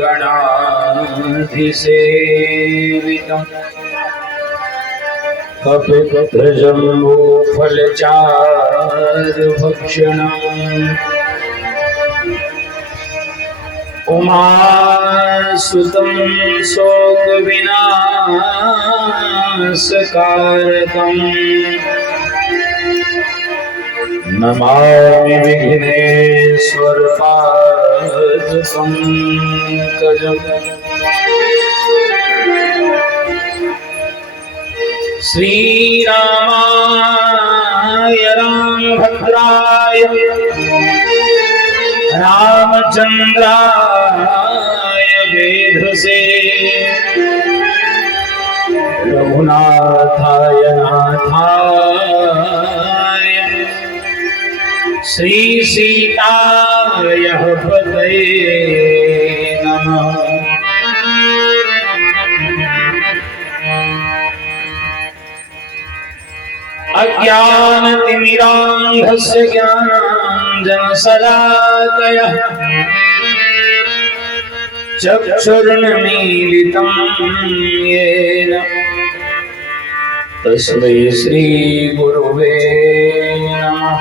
गणाधिसेवितं कपितजम्बूफलचारुभक्षणम् उमासुतं शोकविनाशकारकम् नमामि विघ्नेश्वरपादपङ्कजम् श्रीरामाय रामभद्राय रामचन्द्राय वेधसे रघुनाथाय नाथाय श्री सीताय पतये नमः। अज्ञानतिमिरान्धस्य ज्ञानाञ्जनशलाकया चक्षुरुन्मीलितं येन तस्मै श्रीगुरुवे नमः।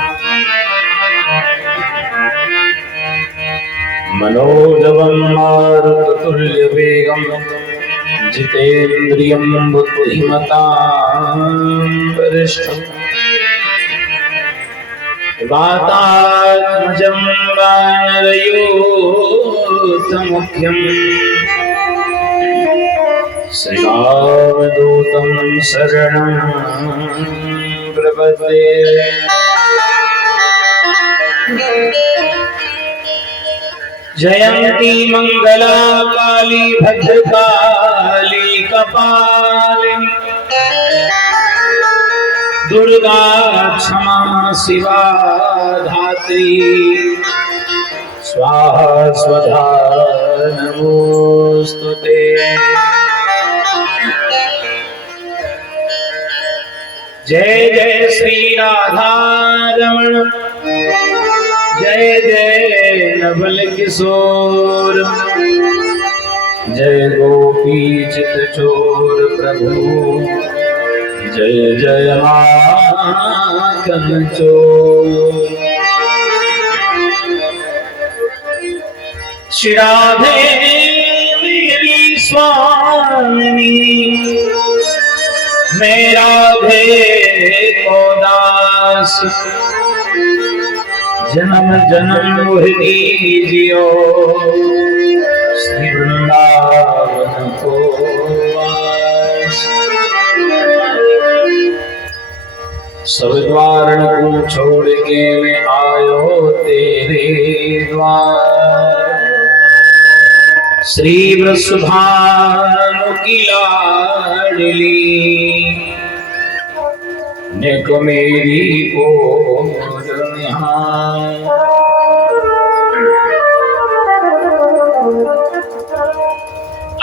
मनोजवं मारुततुल्यवेगं जितेन्द्रियं बुद्धिमतां वरिष्ठं वातात्मजं वानरयूथमुख्यं श्रीरामदूतं शरणं प्रपद्ये। जयंती मंगला काली भद्रकाली कपालिनी दुर्गा क्षमा शिवा धात्री स्वाहा स्वधा नमोस्तुते। जय जय श्री राधा रमण जय जय नवल किशोर जय गोपी चित चोर प्रभु जय जय माखन चोर। श्री राधे मेरी स्वामिनी मैं राधे को दास जन्म जन्म मोहिनी जियो श्री वृंदावन को वास। सब द्वार को छोड़ के मैं आयो तेरे द्वार श्री वृषभानु की लाडली नेक मेरी ओर निहार।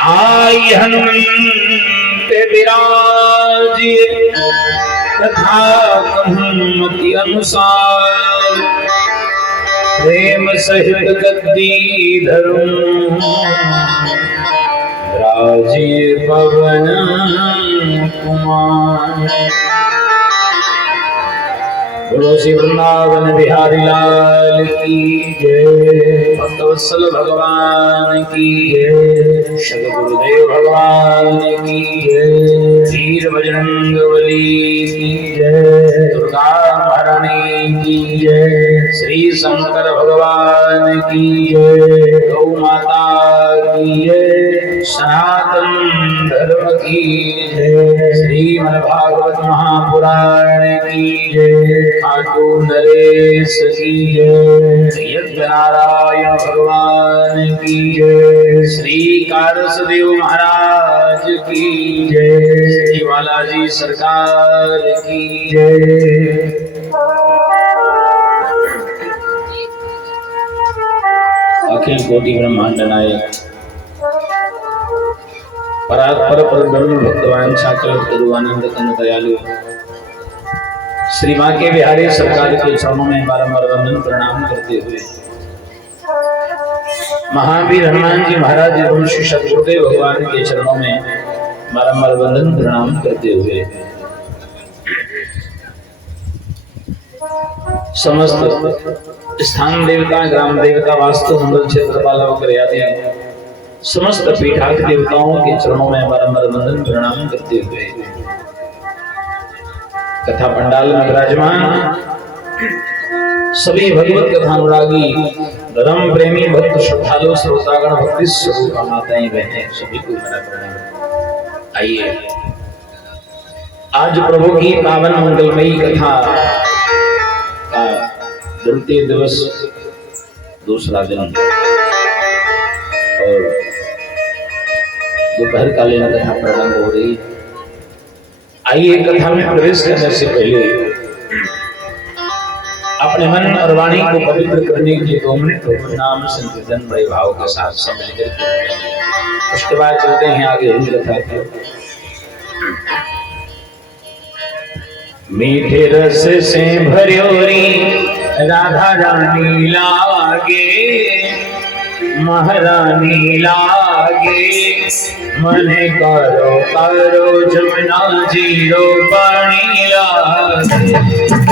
आई हनुमंत विराजिए कथा कहूँ की अनुसार प्रेम सहित गद्दी धरूं राजिए पवन कुमार। बोलो श्री वृंदावन बिहारी लाल की जय। भक्तवत्सल भगवान की जय। सद्गुरुदेव भगवान की जय। वीर बजरंग बली की जय। दुर्गा महारानी की जय। श्री शंकर भगवान की जय। गौ माता की जय। सनातन धर्म की जय। श्रीमद्भागवत महापुराण की जय। खाटू नरेश की जय। यज्ञ नारायण भगवान की जय। श्री कारसदेव महाराज की जय। श्री बालाजी सरकार की जय। अखिल कोटि ब्रह्मांड नायक परात्पर परब्रह्म भगवान साक्षात गुरुआनंद कंद दयालु श्री माँ के बिहारी सरकार के चरणों में बारंबार वंदन प्रणाम करते हुए महावीर हनुमान जी महाराज एवं श्री सदगुरुदेव भगवान के चरणों में बारंबार वंदन प्रणाम करते हुए समस्त स्थान देवता, ग्राम देवता, वास्तु मंडल क्षेत्र पालक आदि समस्त पीठाक देवताओं के चरणों में बारंबार वंदन प्रणाम करते हुए कथा पंडाल में विराजमान सभी भगवत कथा अनुरागी धर्म प्रेमी भक्त श्रद्धालु श्रोतागण भक्ति स्वरूप माताएं बहनें सभी को मेरा प्रणाम। आइए आज प्रभु की पावन मंगलमयी कथा का द्वितीय दिवस दूसरा दिन और दोपहर कालीन कथा प्रारंभ हो रही। आइए कथा में प्रवेश करने से पहले अपने मन और वाणी को पवित्र करने के लिए 2 मिनट नाम संकीर्तन बड़े भाव के साथ सम्मिलित करते उसके बाद चलते हैं आगे ही कथा की। मीठे रस से भर्योरी राधा रानी लागे, महारानी लागे, मन करो करो जमुना जीरो पानी लागे।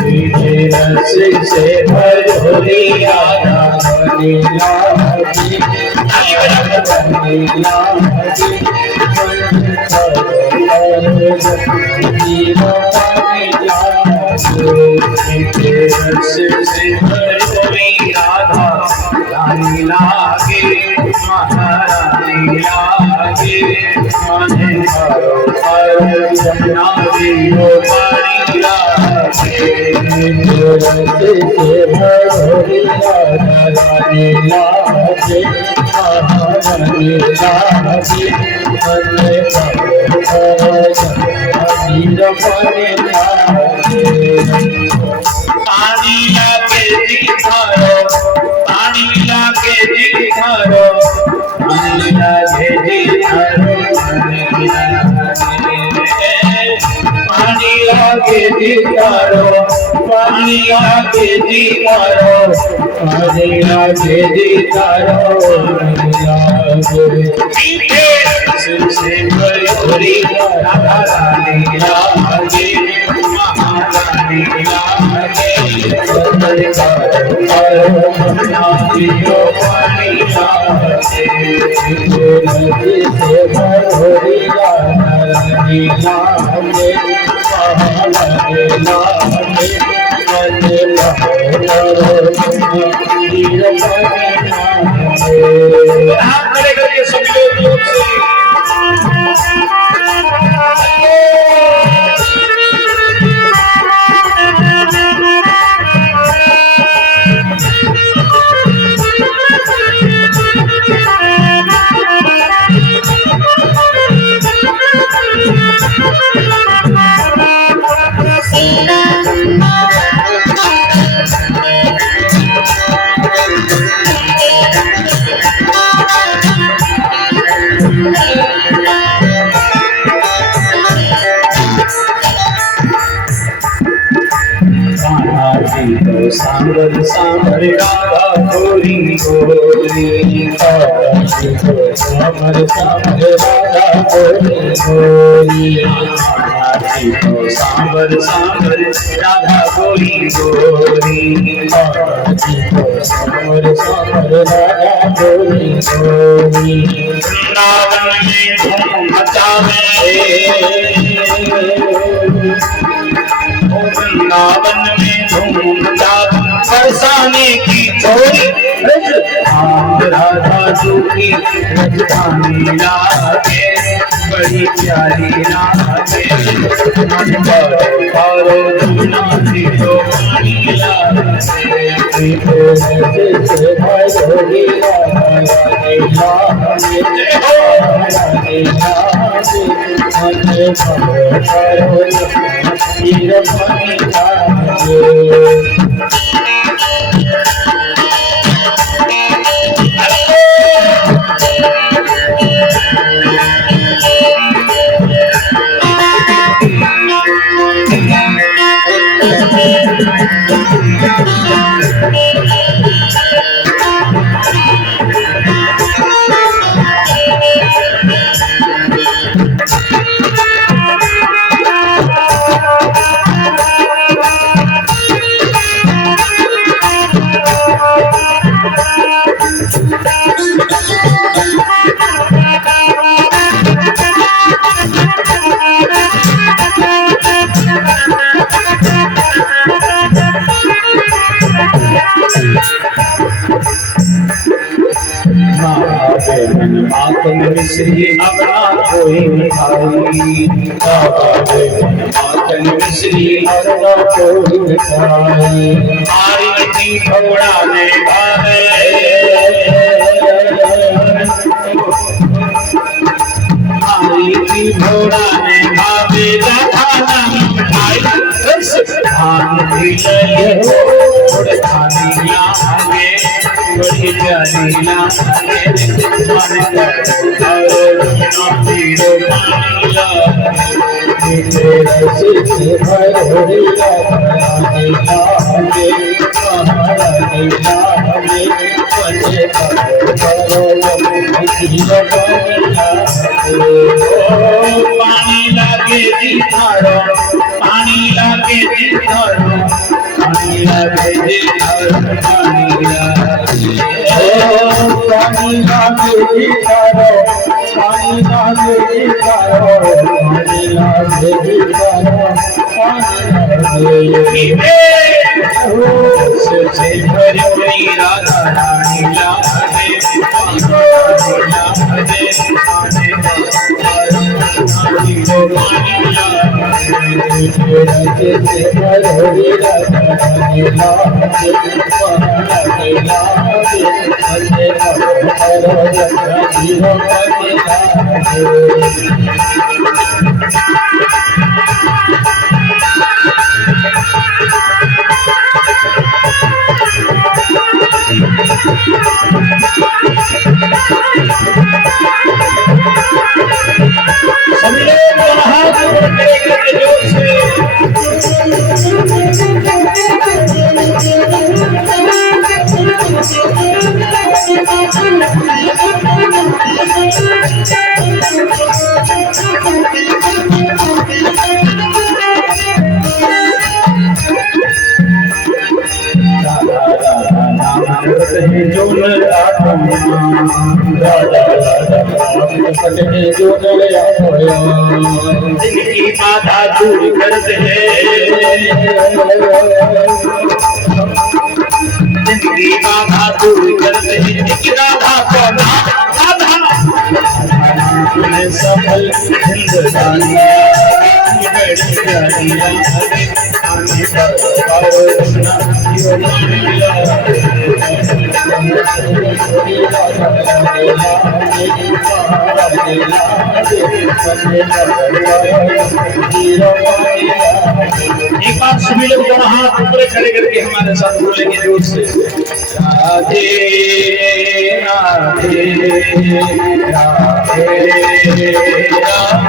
मीठे रस से भर्योरी राधा रानी लागे, रानी लागे, मन करो करो जीरो पानी लागे। मीठे रस से भर्योरी राधा रानी लागे, महारानी लागे, मन करो करो जमुना जीरो पानी लागे। मीठे रस से भर्योरी राधा रानी लागे, महारानी लागे, मन करो करो जीरो पानी लागे। पानी लागे दिखारो, पानी लागे दिखारो, पानी लागे दिखारो, पानी लागे दिखारो, पानी लागे दिखारो, पानी लागे दिखारो, मीठे रस से भर्योरी राधा रानी लागे, महारानी लागे, मन करो करो जीरो पानी लागे। मीठे रस से भर्योरी राधा रानी लागे, महारानी लागे, मन करो करो जीरो पानी लागे। हाथ खड़े करिए सभी लोग से। सांबर सांबर राधा गोरी गोरी, सांबर सांबर राधा गोरी गोरी, सांबर सांबर राधा गोरी गोरी, सांबर सांबर राधा गोरी गोरी। वृंदावन में धूम मचावे, वृंदावन में धूम मचावे, बरसाने की छोरी राधा जी की राजधानी लागे, बड़ी प्यारी लागे, मन करो जमुना जीरो पानी लागे। मीठे रस से भर्योरी राधा रानी लागे, महारानी लागे, मन करो करो जीरो पानी लागे। मन माखन मिश्री अपना कोई मिठाई, माखन मिश्री अपना कोई मिठाई। मारी की घोड़ा ने भावे, मारी की घोड़ा ने भावे खाना मिठाई। धान भी लगे थोड़े खानी लागे, बड़ी प्यारी लागे, मन कर पीरो पानी लागे, मीठे रस से भरी लागे, लागे लागे बचे पानी लागे दीधारो, पानी लागे दीधारो, पानी लागे दीधारो, पानी लागे, पानी लागे दीधारो, पानी लागे दीधारो, पानी लागे दीधारो, पानी लागे से भरी राधा रानी लागे, लागे जिनकी बाधा दूर करते हैं, जिनकी बाधा दूर करते हैं, राधा को राधा सफल जिंदगानी एक बार सभी लोग दोनों हाथ ऊपर खड़े करके हमारे साथ बोलेंगे जोर से, राधे राधे राधे राधे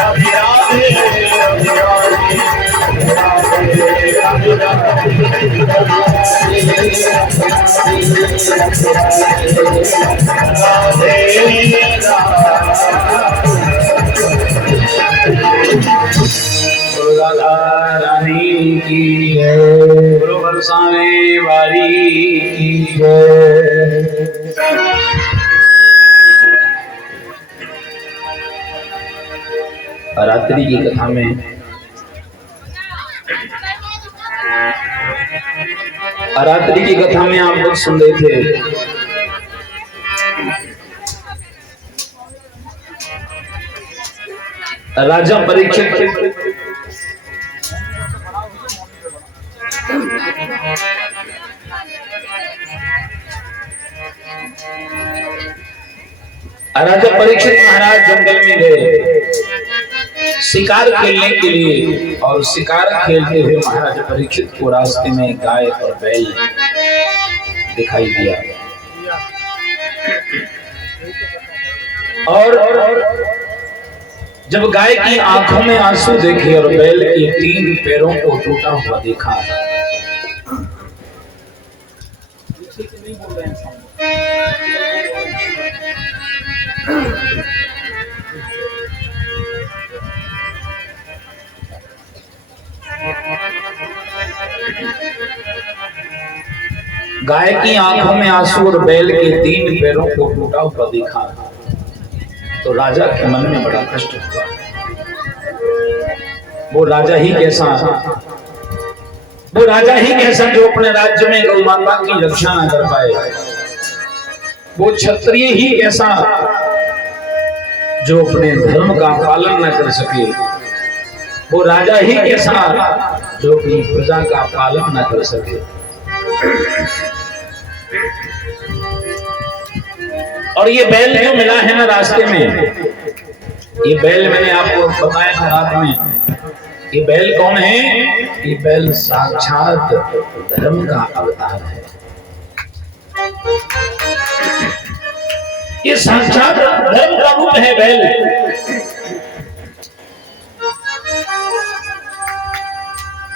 Radhe राधा रानी की जय, गुरु बरसाने वाली की जय। रात्रि की कथा में रात्रि की कथा में आप लोग सुन रहे थे राजा परीक्षित महाराज जंगल में गए शिकार खेलने के लिए, और शिकार खेलते हुए महाराज परीक्षित को रास्ते में गाय और बैल दिखाई दिया, और जब गाय की आंखों में आंसू देखे और बैल के 3 पैरों को टूटा हुआ देखा, गाय की आंखों में आंसू और बैल के 3 पैरों को टूटा हुआ देखा, तो राजा के मन में बड़ा कष्ट हुआ। वो राजा ही कैसा जो अपने राज्य में गौ माता की रक्षा न कर पाए, वो क्षत्रिय ही कैसा जो अपने धर्म का पालन न कर सके, वो राजा ही कैसा जो अपनी प्रजा का पालन न कर सके। और ये बैल जो मिला है ना रास्ते में, ये बैल मैंने आपको बताया था रात में, ये बैल कौन है? ये बैल साक्षात धर्म का अवतार है। ये साक्षात धर्म का रूप है बैल।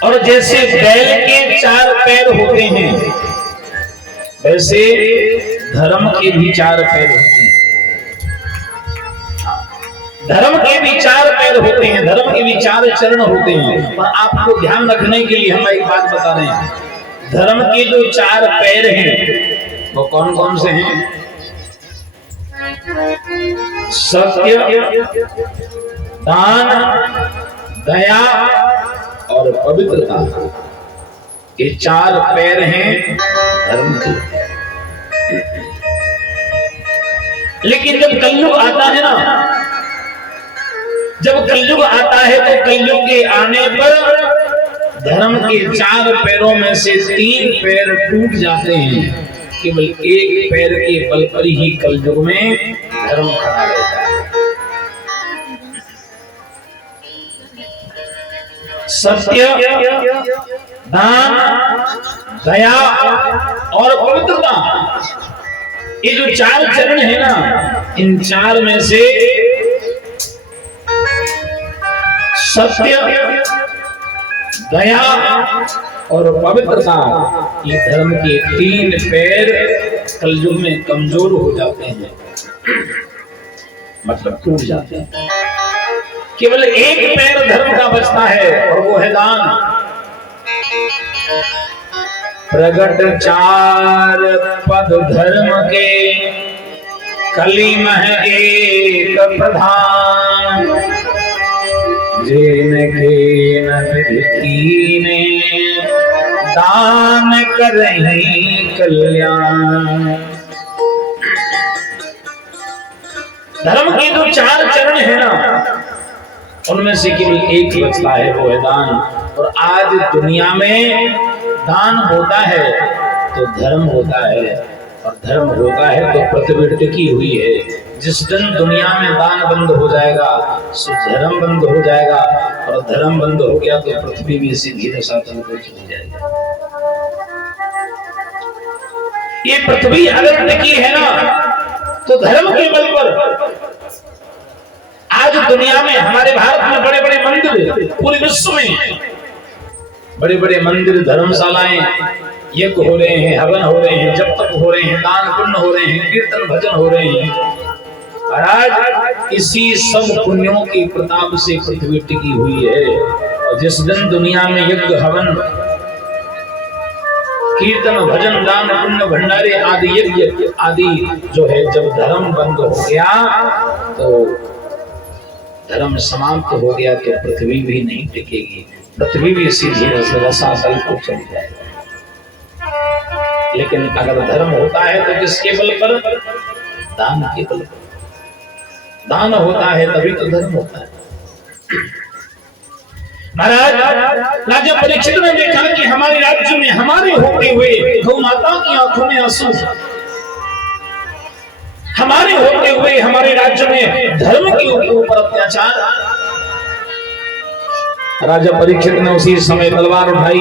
और जैसे बैल के 4 पैर होते हैं, वैसे धर्म के भी 4 पैर होते हैं। धर्म के भी 4 पैर होते हैं, धर्म के भी 4 चरण होते हैं। और आपको ध्यान रखने के लिए हम एक बात बता रहे हैं, धर्म के जो 4 पैर हैं वो कौन कौन से हैं? सत्य, दान, दया और पवित्रता, ये 4 पैर हैं धर्म के। लेकिन जब कलयुग आता है ना, जब कलयुग आता है तो कलयुग के आने पर धर्म के 4 पैरों में से 3 पैर टूट जाते हैं। केवल 1 पैर के बल पर ही कलयुग में धर्म खड़ा रहता है। सत्य, दान, दया और पवित्रता, ये जो 4 चरण है ना, इन 4 में से सत्य, दया और पवित्रता, ये धर्म के 3 पैर कलयुग में कमजोर हो जाते हैं, मतलब टूट जाते हैं। केवल 1 पैर धर्म का बचता है और वो है दान। प्रगट 4 पद धर्म के, कली मह एक प्रधान, जिनके कीने दान करहीं कल्याण। धर्म के जो 4 चरण है ना, उनमें से केवल 1 बचता है, वो है दान। और आज दुनिया में दान होता है तो धर्म होता है, और धर्म होता है तो पृथ्वी टिकी हुई है। जिस दिन दुनिया में दान बंद हो जाएगा, धर्म बंद हो जाएगा, और धर्म बंद हो गया तो पृथ्वी भी सीधी दशा चल जाएगी। ये पृथ्वी अगर टिकी है ना, तो धर्म के बल पर। आज दुनिया में, हमारे भारत में बड़े बड़े मंदिर, पूरे विश्व में बड़े बड़े मंदिर, धर्मशालाएं यज्ञ हो रहे हैं, हवन हो रहे हैं, जप तप हो रहे हैं, दान पुण्य हो रहे हैं, कीर्तन भजन हो रहे हैं। महाराज इसी सब पुण्यों के प्रताप से पृथ्वी टिकी हुई है। और जिस दिन दुनिया में यज्ञ हवन कीर्तन भजन दान पुण्य भंडारे आदि यज्ञ आदि जो है, जब धर्म बंद हो गया तो धर्म समाप्त हो गया तो पृथ्वी भी नहीं टिकेगी, पृथ्वी भी सीधी रसातल को चली जाएगी। लेकिन अगर धर्म होता है तो किसके बल पर? दान के बल पर। दान होता है तभी तो धर्म होता है। महाराज राजा परीक्षित ने देखा कि हमारे राज्य में हमारे होते हुए गौ माता की आंखों में आंसू, हमारे होते हुए हमारे राज्य में धर्म के ऊपर अत्याचार। राजा परीक्षित ने उसी समय तलवार उठाई,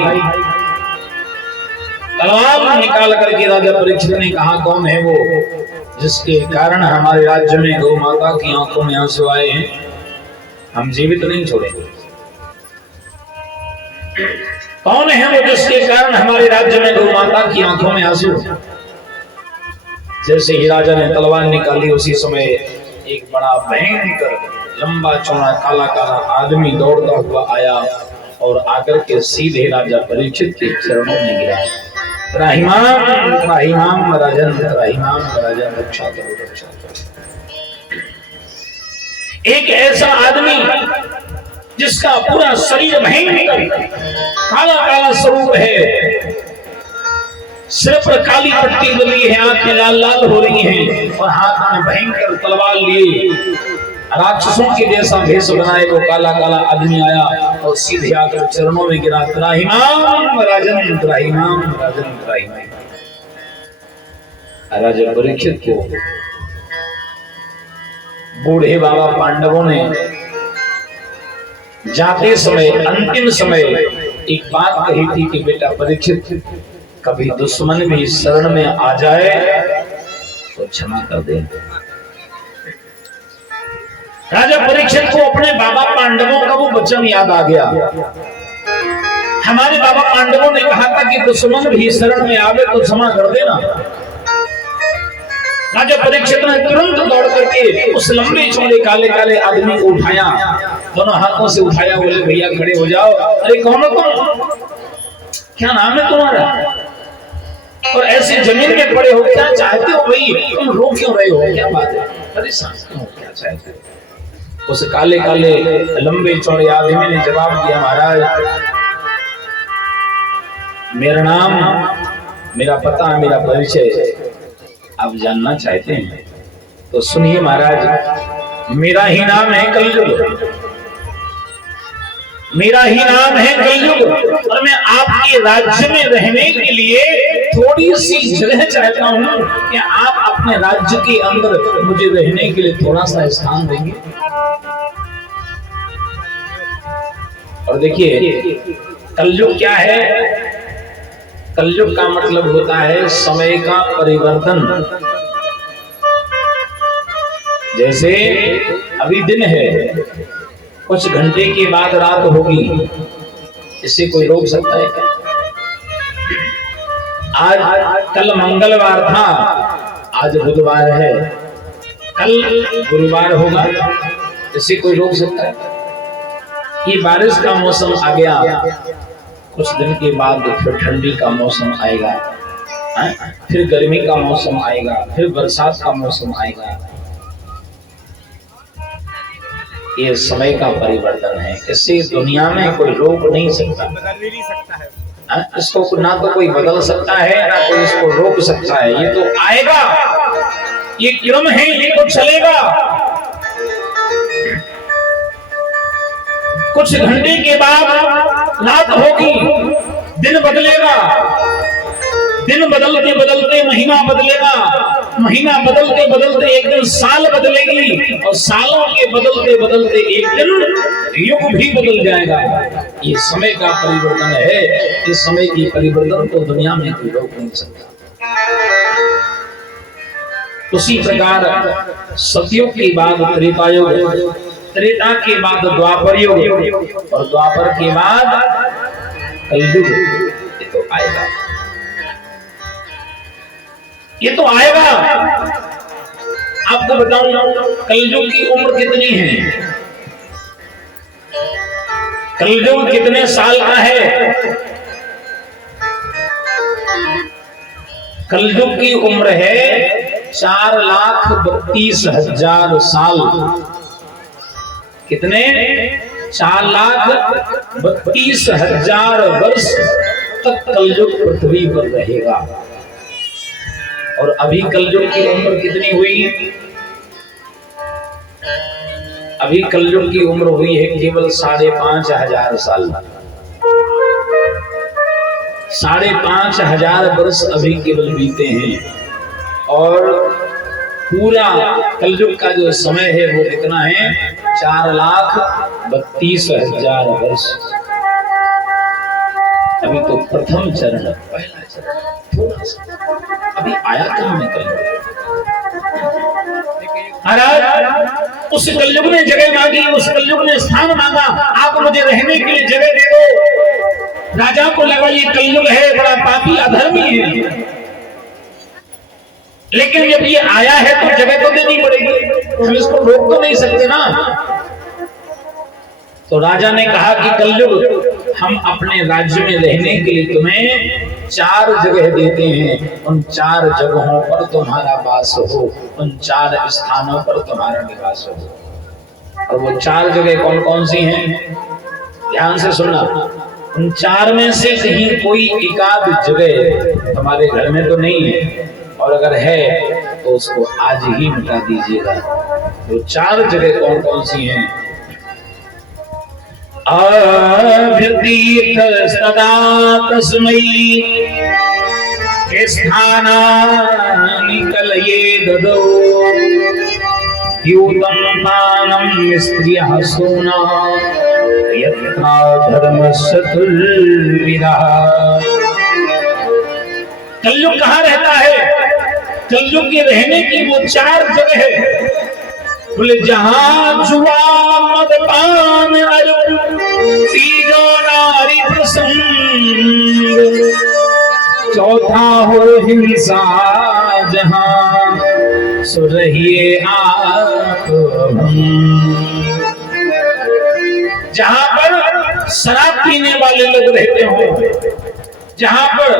तलवार निकाल करके राजा परीक्षित ने कहा, कौन है वो जिसके कारण हमारे राज्य में गौ माता की आंखों में आंसू आए हैं? हम जीवित नहीं छोड़ेंगे। कौन है वो जिसके कारण हमारे राज्य में गौ माता की आंखों में आंसू? जैसे ही राजा ने तलवार निकाली उसी समय एक बड़ा भयंकर लंबा चौड़ा काला काला आदमी दौड़ता हुआ आया और आकर के सीधे राजा परीक्षित के चरणों में गिरा। त्राहिमाम त्राहिमाम राजन, त्राहिमाम राजन, रक्षा करो रक्षा करो। एक ऐसा आदमी जिसका पूरा शरीर भयंकर काला काला स्वरूप है, सिर पर काली पट्टी बनी है, आंखें लाल लाल हो रही हैं और हाथ में भयंकर तलवार लिए राक्षसों के जैसा भेष बनाए वो काला काला आदमी आया और सीधे आकर चरणों में गिरा। त्राहिमाम राजन, त्राहिमाम राजन, त्राहिमाम। राजा परीक्षित को बूढ़े बाबा पांडवों ने जाते समय अंतिम समय एक बात कही थी कि बेटा परीक्षित, कभी दुश्मन भी शरण में आ जाए तो क्षमा कर दे। राजा परीक्षित को अपने बाबा पांडवों का वो वचन याद आ गया। हमारे बाबा पांडवों ने कहा था कि दुश्मन भी शरण में आवे तो क्षमा कर देना। राजा परीक्षित ने तुरंत दौड़ करके उस लंबे चौड़े काले काले आदमी को उठाया, दोनों हाथों से उठाया, बोले भैया खड़े हो जाओ। अरे कौन हो तुम? क्या नाम है तुम्हारा? और ऐसे जमीन में पड़े हो, क्या चाहते हो भाई? तुम रो क्यों रहे हो? क्या बात है? अरे सांस क्यों, क्या चाहते हो? उस काले काले लंबे चौड़े आदमी ने जवाब दिया, महाराज मेरा नाम, मेरा पता, मेरा परिचय आप जानना चाहते हैं तो सुनिए महाराज, मेरा ही नाम है कलयुग, मेरा ही नाम है कलयुग और मैं आपके राज्य में रहने के लिए थोड़ी सी जगह चाहता हूं कि आप अपने राज्य के अंदर मुझे रहने के लिए थोड़ा सा स्थान देंगे। और देखिए कलयुग क्या है? कलयुग का मतलब होता है समय का परिवर्तन। जैसे अभी दिन है, कुछ घंटे के बाद रात होगी, इसे कोई रोक सकता है क्या? आज कल मंगलवार था, आज बुधवार है, कल गुरुवार होगा, इसे कोई रोक सकता है? ये बारिश का मौसम आ गया, कुछ दिन के बाद फिर ठंडी का मौसम आएगा, फिर गर्मी का मौसम आएगा, फिर बरसात का मौसम आएगा। ये समय का परिवर्तन है, इससे दुनिया में कोई रोक नहीं सकता। इसको ना तो कोई बदल सकता है, ना कोई इसको रोक सकता है। ये तो आएगा, ये क्रम है, ये तो चलेगा। कुछ घंटे के बाद रात होगी, दिन बदलेगा, दिन बदलते बदलते महीना बदलेगा, महीना बदलते बदलते एक दिन साल बदलेगी और सालों के बदलते बदलते एक दिन युग भी बदल जाएगा। ये समय का परिवर्तन है। इस समय की परिवर्तन को दुनिया में कोई रोक नहीं सकता। उसी प्रकार सतयुग के बाद त्रेता युग, त्रेता के बाद द्वापर युग और द्वापर के बाद कलयुग तो आएगा। ये तो आएगा। आपको बताऊं कलयुग की उम्र कितनी है, कलयुग कितने साल का है? कलयुग की उम्र है 4,32,000 साल। कितने? 4,32,000 वर्ष तक कलयुग पृथ्वी पर रहेगा। और अभी कलयुग की उम्र कितनी हुई? अभी कलयुग की उम्र हुई है केवल 5,500 साल। 5,500 वर्ष अभी केवल बीते हैं और पूरा कलयुग का जो समय है वो कितना है? 4,32,000 वर्ष। अभी तो प्रथम चरण, पहला चरण थोड़ा सा अभी आया कहाँ में कलयुग। उस कलयुग ने जगह मांगी, उस कलयुग ने स्थान मांगा, आप मुझे रहने के लिए जगह दे दो। राजा को लगा ये कलयुग है, बड़ा पापी अधर्मी है, लेकिन जब ये आया है तो जगह तो देनी पड़ेगी, तो हम इसको रोक तो नहीं सकते ना। तो राजा ने कहा कि कलयुग हम अपने राज्य में रहने के लिए तुम्हें 4 जगह देते हैं, उन 4 जगहों पर तुम्हारा वास हो, उन 4 स्थानों पर तुम्हारा निवास हो। और वो 4 जगह कौन कौन सी हैं? ध्यान से सुनना। उन 4 में से कहीं कोई एकाध जगह तुम्हारे घर में तो नहीं है, और अगर है तो उसको आज ही मिटा दीजिएगा। वो 4 जगह कौन कौन सी हैं? अभ्यतीर्थस्तदा तस्मै स्थानानि कलये ददौ द्यूतं पानं स्त्रियः सूना यथा धर्मस्य तुल्यः। कलयुग कहाँ रहता है? कलयुग के रहने की वो 4 जगह है। बोले जहां जुआ मदपान तीजो नारी प्रसंग, चौथा हो हिंसा जहां सो रहिए आप। जहां पर शराब पीने वाले लोग रहते हो, जहां पर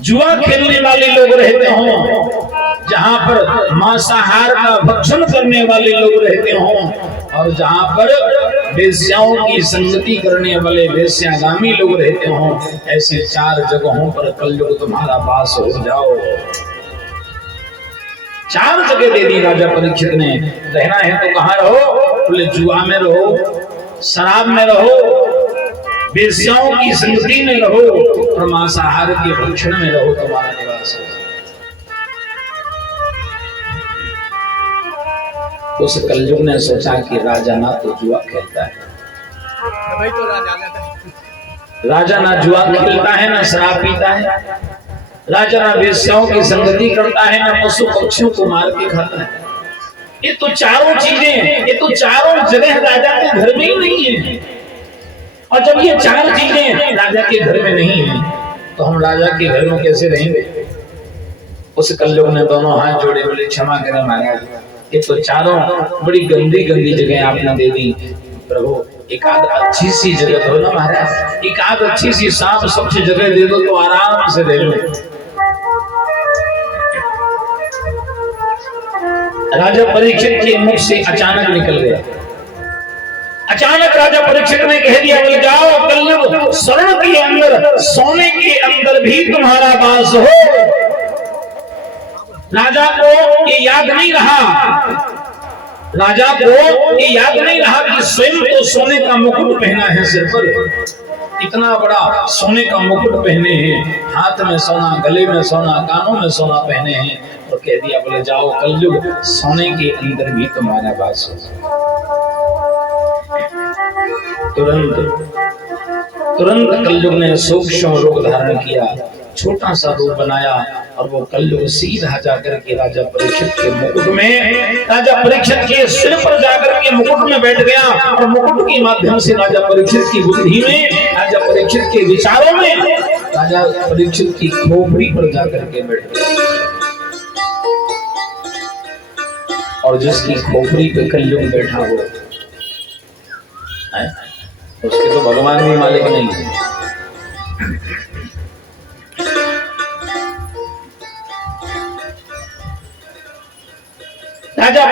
जुआ खेलने वाले लोग रहते हो, जहां पर मांसाहार का भक्षण करने वाले लोग रहते हो, और जहां पर वेश्याओं की संगति करने वाले वेश्यागामी लोग रहते हो, ऐसे 4 जगहों पर कलयुग तुम्हारा वास हो जाओ। 4 जगह दे दी राजा परीक्षित ने। रहना है तो कहां रहो? बोले जुआ में रहो, शराब में रहो, वेश्याओं की संगति में रहो, और मांसाहार के भक्षण में रहो, तुम्हारा निवास हो। उस कलयुग ने सोचा कि राजा ना तो जुआ खेलता है, राजा ना जुआ खेलता है, ना शराब पीता है, राजा ना वेश्याओं की संगति करता है, ना पशु पक्षियों को मार के खाता है। ये तो चारों चीजें, ये तो चारों जगह राजा के घर में ही नहीं है। और जब ये 4 चीजें राजा के घर में नहीं है तो हम राजा के घर में कैसे रहेंगे? उस कलयुग ने दोनों हाथ जोड़े, बोले क्षमा करें महाराज, ये तो चारों बड़ी गंदी गंदी जगह आपने दे दी। प्रभु एक आध अच्छी सी जगह दो ना महाराज, एक आध अच्छी सी साफ स्वच्छ जगह दे दो तो आराम से रह लो। राजा परीक्षित के मुख से अचानक निकल गया। अचानक राजा परीक्षित ने कह दिया, बोले जाओ कलयुग स्वर्ण के अंदर, सोने के अंदर भी तुम्हारा वास हो। राजा को ये याद नहीं रहा, राजा को ये याद नहीं रहा कि स्वयं तो सोने का मुकुट पहना है सिर पर, इतना बड़ा सोने का मुकुट पहने हैं, हाथ में सोना, गले में सोना, कानों में सोना पहने हैं, और कह दिया बोले जाओ कलयुग सोने के अंदर भी तुम्हारा वास हो। तुरंत कलयुग ने सूक्ष्म रूप धारण किया, छोटा सा रूप बनाया, और वो कलयुग सीधा जाकर के राजा परीक्षित के मुकुट में, राजा परीक्षित के सिर पर जाकर के मुकुट में बैठ गया, और मुकुट के माध्यम से राजा परीक्षित की बुद्धि में, राजा परीक्षित के विचारों में राजा परीक्षित की खोपड़ी पर जाकर के बैठ गए और जिसकी खोपड़ी पे कलयुग बैठा हो है उसके तो भगवान भी मालिक नहीं है। राजा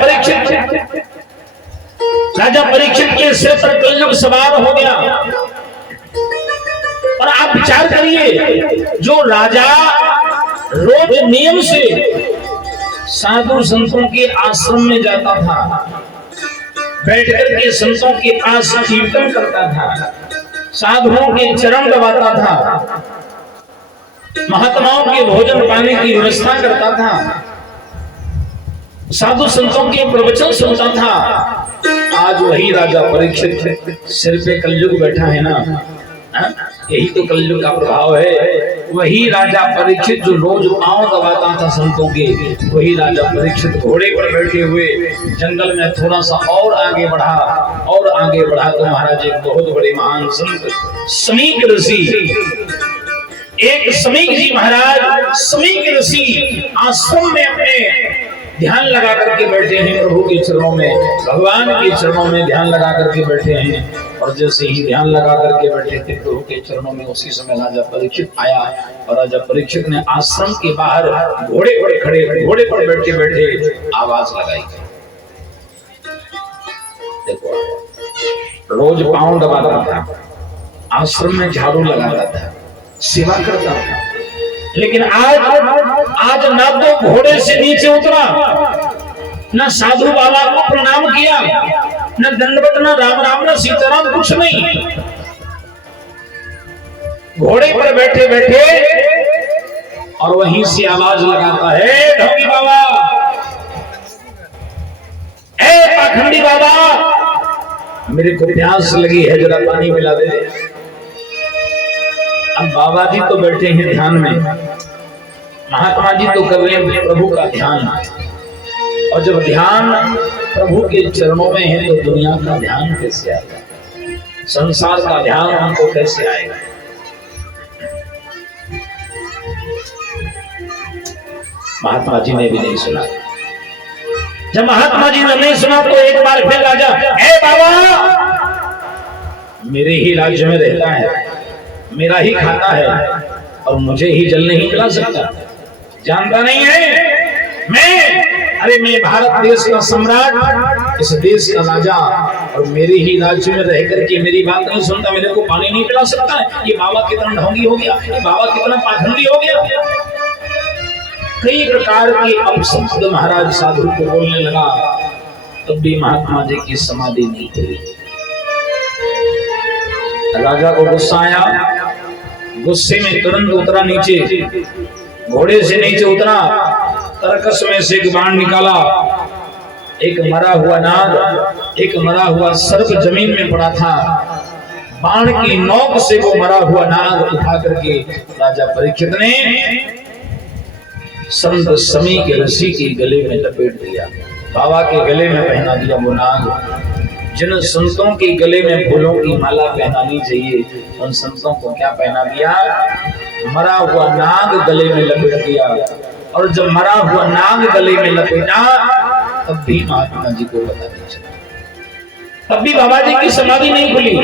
परीक्षित के सिर पर कलयुग सवार हो गया। और आप विचार करिए, जो राजा रोज नियम से साधु संतों के आश्रम में जाता था, बैठकर के संतों के पास कीर्तन करता था, साधुओं के चरण दबाता था, महात्माओं के भोजन पाने की व्यवस्था करता था, साधु संतों के प्रवचन सुनता था, आज वही राजा परीक्षित सिर पे कलयुग बैठा है ना। यही तो कलयुग का प्रभाव है। वही राजा परीक्षित जो रोज पांव दबाता था संतों के, वही राजा परीक्षित घोड़े पर बैठे हुए जंगल में थोड़ा सा और आगे बढ़ा तो महाराज एक बहुत बड़े महान संत समीक ऋषि, एक समीक जी महाराज समीक ऋषि आश्रम में अपने ध्यान लगा करके बैठे हैं, प्रभु के चरणों में, भगवान के चरणों में ध्यान लगा करके बैठे हैं। और जैसे ही ध्यान लगा करके बैठे थे प्रभु के चरणों में, उसी समय राजा परीक्षित आया और राजा परीक्षित ने आश्रम के बाहर घोड़े पर बैठे आवाज लगाई। देखो, रोज पांव दबाता था, आश्रम में झाड़ू लगाता था, सेवा करता था, लेकिन आज ना तो घोड़े से नीचे उतरा, न साधु बाबा को प्रणाम किया, न दंडवत, न राम राम, न सीताराम, कुछ नहीं। घोड़े पर बैठे बैठे और वहीं से आवाज लगाता है, ढोंगी बाबा, ए पाखंडी बाबा, मेरे को प्यास लगी है, जरा पानी पिला दे। अब बाबा जी तो बैठे हैं ध्यान में, महात्मा जी तो कर रहे हैं प्रभु का ध्यान, और जब ध्यान प्रभु के चरणों में है तो दुनिया का ध्यान कैसे आएगा, संसार का ध्यान हमको कैसे आएगा। महात्मा जी ने भी नहीं सुना। जब महात्मा जी ने नहीं सुना तो एक बार फिर राजा, ए बाबा, मेरे ही राज्य में रहता है, मेरा ही खाता है और मुझे ही जल नहीं पिला सकता, जानता नहीं है मैं भारत देश का सम्राट, इस देश का राजा, और मेरे ही राज्य में रह करके मेरी बात नहीं सुनता, मेरे को पानी नहीं पिला सकता है। ये बाबा कितना ढोंगी हो गया, ये बाबा कितना पाखंडी हो गया। कई प्रकार के अपशब्द महाराज साधु को बोलने लगा, तब भी महात्मा जी की समाधि नहीं हुई। राजा को गुस्सा आया, गुस्से में तुरंत उतरा नीचे, घोड़े से नीचे उतरा, तरकस में से एक बाण निकाला, एक मरा हुआ नाग, एक मरा हुआ सर्प जमीन में पड़ा था, बाण की नोक से वो मरा हुआ नाग उठा करके राजा परीक्षित ने संत समीक ऋषि के गले में लपेट दिया, बाबा के गले में पहना दिया। वो नाग जिन संतों के गले में फूलों की माला पहनानी चाहिए, उन संतों को क्या पहना दिया, मरा हुआ नाग गले में लपेट दिया। और जब मरा हुआ नाग गले में लपेटा, तब भी महात्मा जी को पता नहीं चला, तब भी बाबा जी की समाधि नहीं खुली।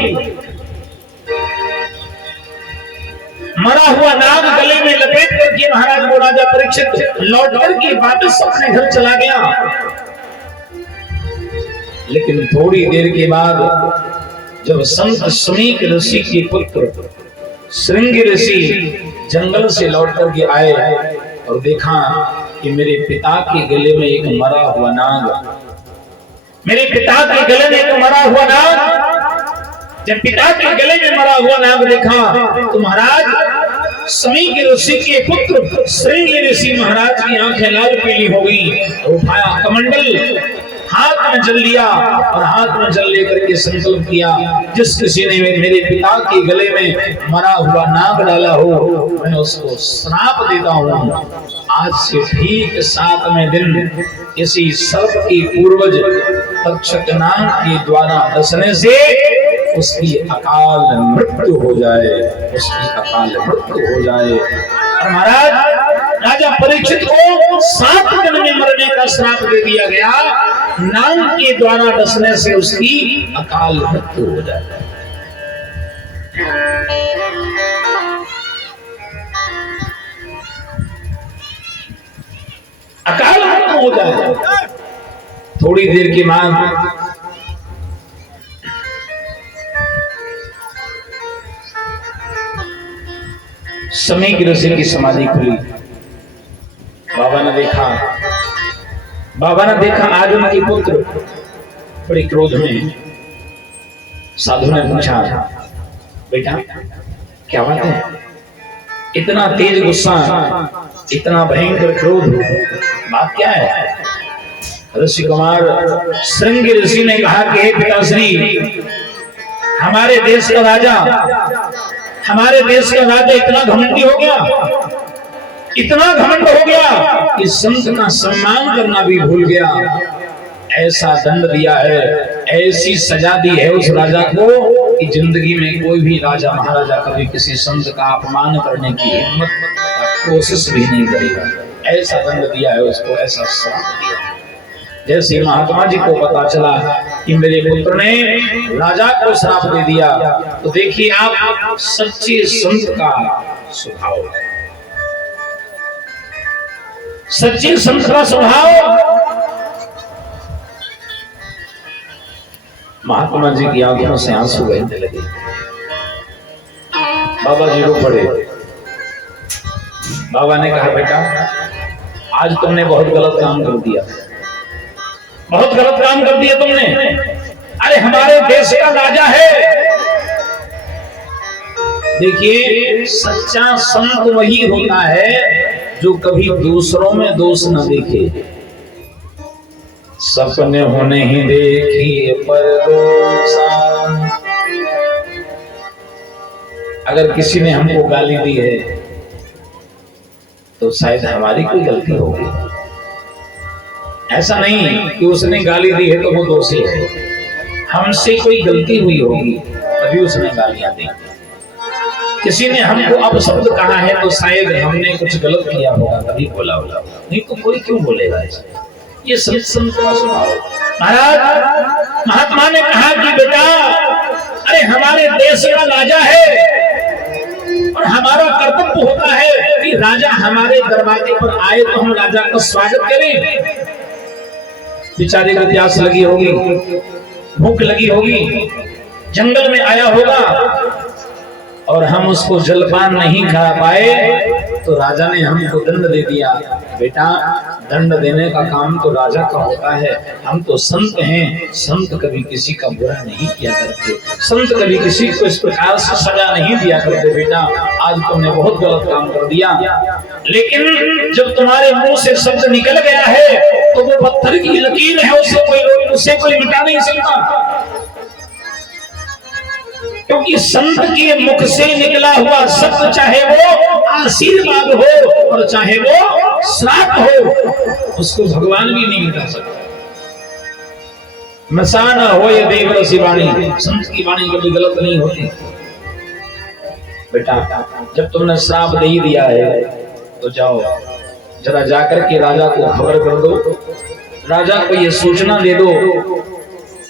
मरा हुआ नाग गले में लपेट करके महाराज को राजा परीक्षित लौट करके वापस अपने घर चला गया। लेकिन थोड़ी देर के बाद जब संत समीक ऋषि के पुत्र श्रृंगी ऋषि जंगल से लौट करके आए और देखा कि मेरे पिता के गले में एक मरा हुआ नाग, मेरे पिता के गले में एक मरा हुआ नाग, जब पिता के गले में मरा हुआ नाग देखा तो महाराज समीक ऋषि के पुत्र श्रृंगी ऋषि महाराज की आंखें लाल पीली हो गई। उठाया कमंडल, हाथ में जल लिया और हाथ में जल लेकर के संकल्प किया, जिस किसी ने मेरे पिता के गले में मरा हुआ नाग डाला हो, मैं उसको श्राप देता हूँ। आज से ठीक 7वें दिन इसी सर्प की पूर्वज तक्षक नाग के द्वारा डसने से उसकी अकाल मृत्यु हो जाए, उसकी अकाल मृत्यु हो जाए। और महाराज राजा परीक्षित को 7 दिन में मरने का श्राप दे दिया गया, नाम के द्वारा डसने से उसकी अकाल मृत्यु हो जाए। अकाल मृत्यु हो जाए। थोड़ी देर की मांग, समीक ऋषि की समाधि खुली। बाबा ने देखा आज उनके पुत्र बड़े क्रोध में। साधु ने पूछा, बेटा क्या बात है, इतना तेज गुस्सा, इतना भयंकर क्रोध, बात क्या है? ऋषि कुमार श्रृंगी ऋषि ने कहा कि हे पिताश्री, हमारे देश का राजा इतना घमंडी हो गया, इतना घमंड हो गया कि संत का सम्मान करना भी भूल गया। ऐसा दंड दिया है, ऐसी सजा दी है उस राजा को कि जिंदगी में कोई भी राजा महाराजा कभी किसी संत का अपमान करने की हिम्मत कोशिश भी नहीं करेगा। ऐसा दंड दिया है उसको, ऐसा श्राप दिया। जैसे महात्मा जी को पता चला कि मेरे पुत्र ने राजा को श्राप दे दिया, तो देखिए आप सच्चे संत का स्वभाव, सच्चे संत का स्वभाव। महात्मा जी की आंखों से आंसू बहने लगे। बाबा जी रो पड़े। बाबा ने कहा, बेटा आज तुमने बहुत गलत काम कर दिया, बहुत गलत काम कर दिया तुमने। अरे हमारे देश का राजा है। देखिए सच्चा संत वही होता है जो कभी दूसरों में दोष न देखे। सपने होने ही देखिए पर दोषा। अगर किसी ने हमको गाली दी है तो शायद हमारी कोई गलती होगी। ऐसा नहीं कि उसने गाली दी है तो वो दोषी है, हमसे कोई गलती हुई होगी तभी उसने गालियां दी। किसी ने हमको अपशब्द कहा है तो शायद हमने कुछ गलत किया होगा तभी बोला होगा, नहीं तो कोई क्यों बोलेगा ऐसा। ये संत का स्वभाव। महाराज महात्मा ने कहा कि बेटा अरे हमारे देश का राजा है और हमारा कर्तव्य होता है कि राजा हमारे दरवाजे पर आए तो हम राजा का स्वागत करें। बेचारे को प्यास लगी होगी, भूख लगी होगी, जंगल में आया होगा और हम उसको जलपान नहीं खा पाए तो राजा ने हमको दंड दे दिया। बेटा दंड देने का काम तो राजा का होता है, हम तो संत हैं। संत कभी किसी का बुरा नहीं किया करते, संत कभी किसी को इस प्रकार से सजा नहीं दिया करते। बेटा आज तुमने बहुत गलत काम कर दिया, लेकिन जब तुम्हारे मुंह से शब्द निकल गया है तो वो पत्थर की लकीर है, उसे कोई मिटा नहीं सकता। क्योंकि संत के मुख से निकला हुआ शब्द चाहे वो आशीर्वाद हो और चाहे वो श्राप हो, उसको भगवान भी नहीं मिटा सकता। मसान हो ये देवरसी वाणी, संत की वाणी कभी गलत नहीं होती। बेटा जब तुमने श्राप दे ही दिया है तो जाओ जरा जाकर के राजा को खबर कर दो, राजा को ये सूचना दे दो,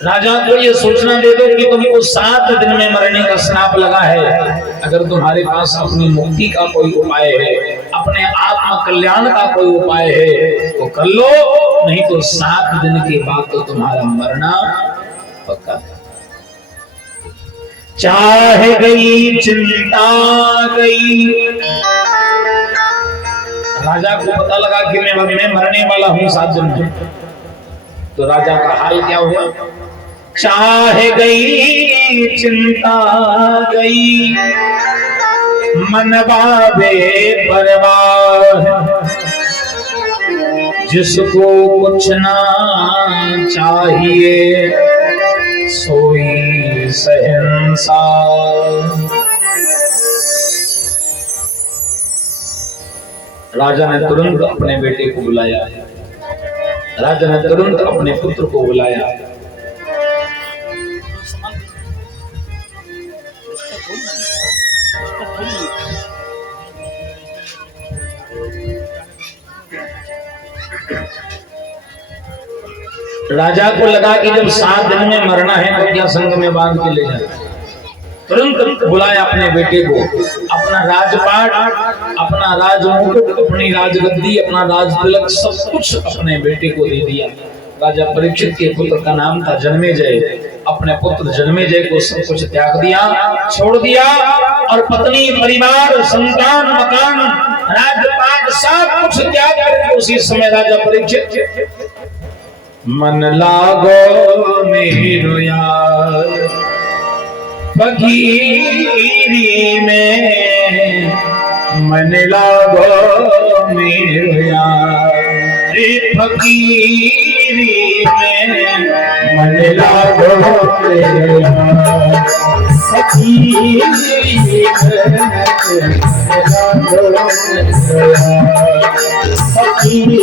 राजा को ये सूचना दे दो कि तुमको 7 दिन में मरने का श्राप लगा है। अगर तुम्हारे पास अपनी मुक्ति का कोई उपाय है, अपने आत्म कल्याण का कोई उपाय है तो कर लो, नहीं तो 7 दिन के बाद तो तुम्हारा मरना पक्का है। चाहे गई चिंता गई। राजा को पता लगा कि मैं मरने वाला हूं 7 दिन में, तो राजा का हाल क्या हुआ? चाहे गई चिंता गई, मनवा बेपरवाह, जिसको कुछ ना चाहिए सोई सहनसा। राजा ने तुरंत अपने बेटे को बुलाया, राजा ने तुरंत अपने पुत्र को बुलाया। राजा को लगा कि जब 7 दिन में मरना है तो क्या संग में बांध के ले जाए। तुरंत बुलाया अपने बेटे को, अपना राजपाट, अपना राजमुकुट, अपनी राजगद्दी, अपना राजतिलक सब कुछ अपने बेटे को दे दिया। राजा परीक्षित के पुत्र का नाम था जन्मेजय। अपने पुत्र जन्मेजय को सब कुछ त्याग दिया, छोड़ दिया और पत्नी, परिवार, संतान, मकान, राजपाट सब कुछ त्याग कर उसी समय राजा परीक्षित मन लागो मेरो यार फकीरी में, मन लागो मेरो यार फकीरी में, मन लागो मेरो यार फकीरी में, मन लागो मेरो यार फकीरी में।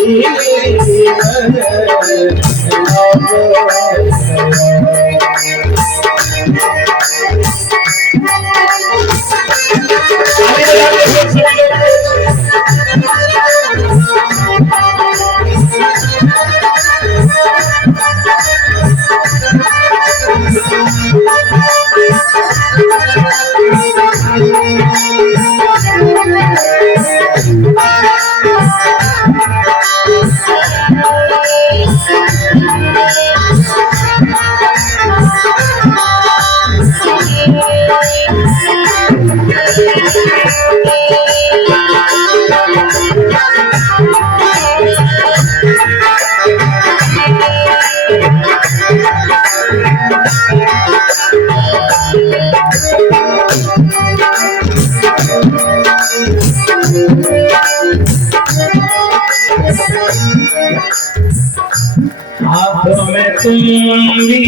हाथ में तुम्हारी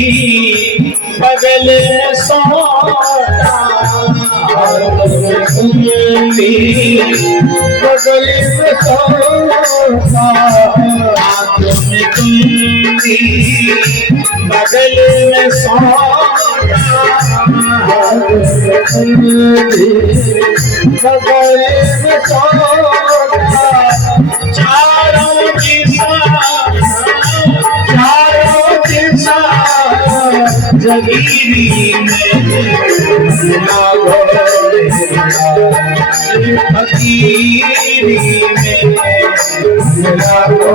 बगल में सोता, हाथ में तुम्हारी बगल में सोता, हाथ में तुम्हारी बगल में सोता, हाथ में तुम्हारी बगल में सोता, चारों दिशा जगीरी में लागो फकीरी में, लागो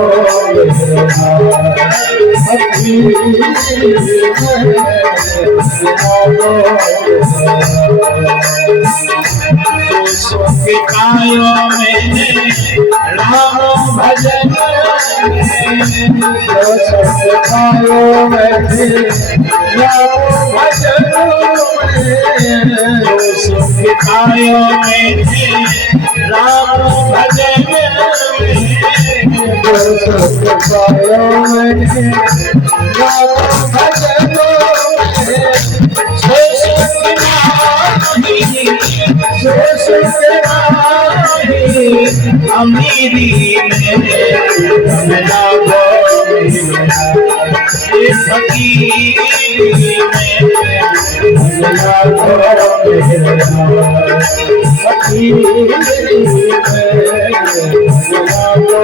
फकीरी में, लागो के कायों में राम भजन कायों में राम भजन कायों में राम भजन अमीरी में लागो फकीरी में, लागो फकीरी में, लागो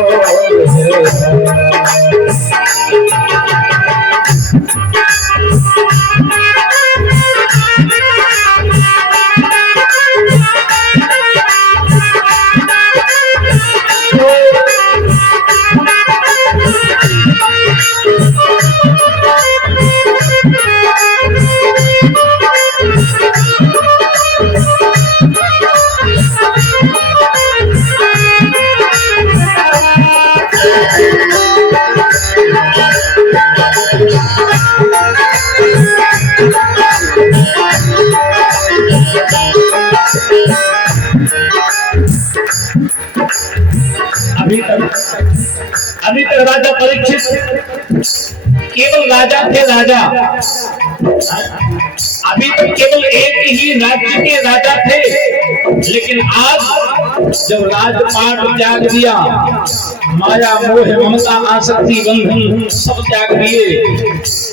अभी तक राजा परीक्षित केवल राजा थे, राजा अभी तक केवल एक ही राज्य के राजा थे, लेकिन आज जब राजपाट त्याग दिया, माया मोह ममता आसक्ति बंधन सब त्याग दिए,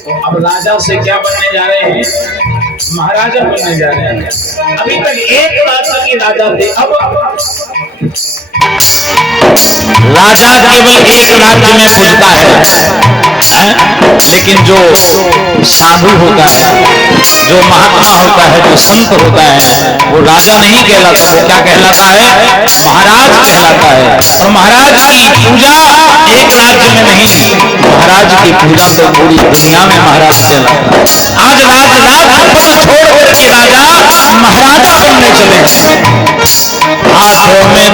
तो अब राजा से क्या बनने जा रहे हैं? महाराजा बनने जा रहे हैं। अभी तक एक राज्य के राजा थे, अब राजा केवल एक राज्य में पूजता है? लेकिन जो साधु होता है, जो महात्मा होता है, जो संत होता है, वो राजा नहीं कहलाता, वो क्या कहलाता है? महाराज कहलाता है। और महाराज की पूजा एक राज्य में नहीं, महाराज की पूजा तो पूरी दुनिया में महाराज कहलाता है। आज राज पद छोड़ करके राजा महाराजा बनने चले। हाथों में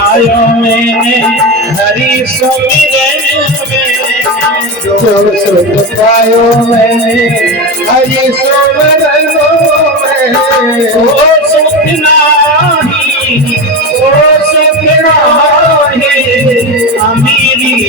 आयो मैंने हरि सुमिरन में, जो सुख पायो मैंने हरि सुमिरन में। ओ सुख नाही, ओ सुख नाही अमीरी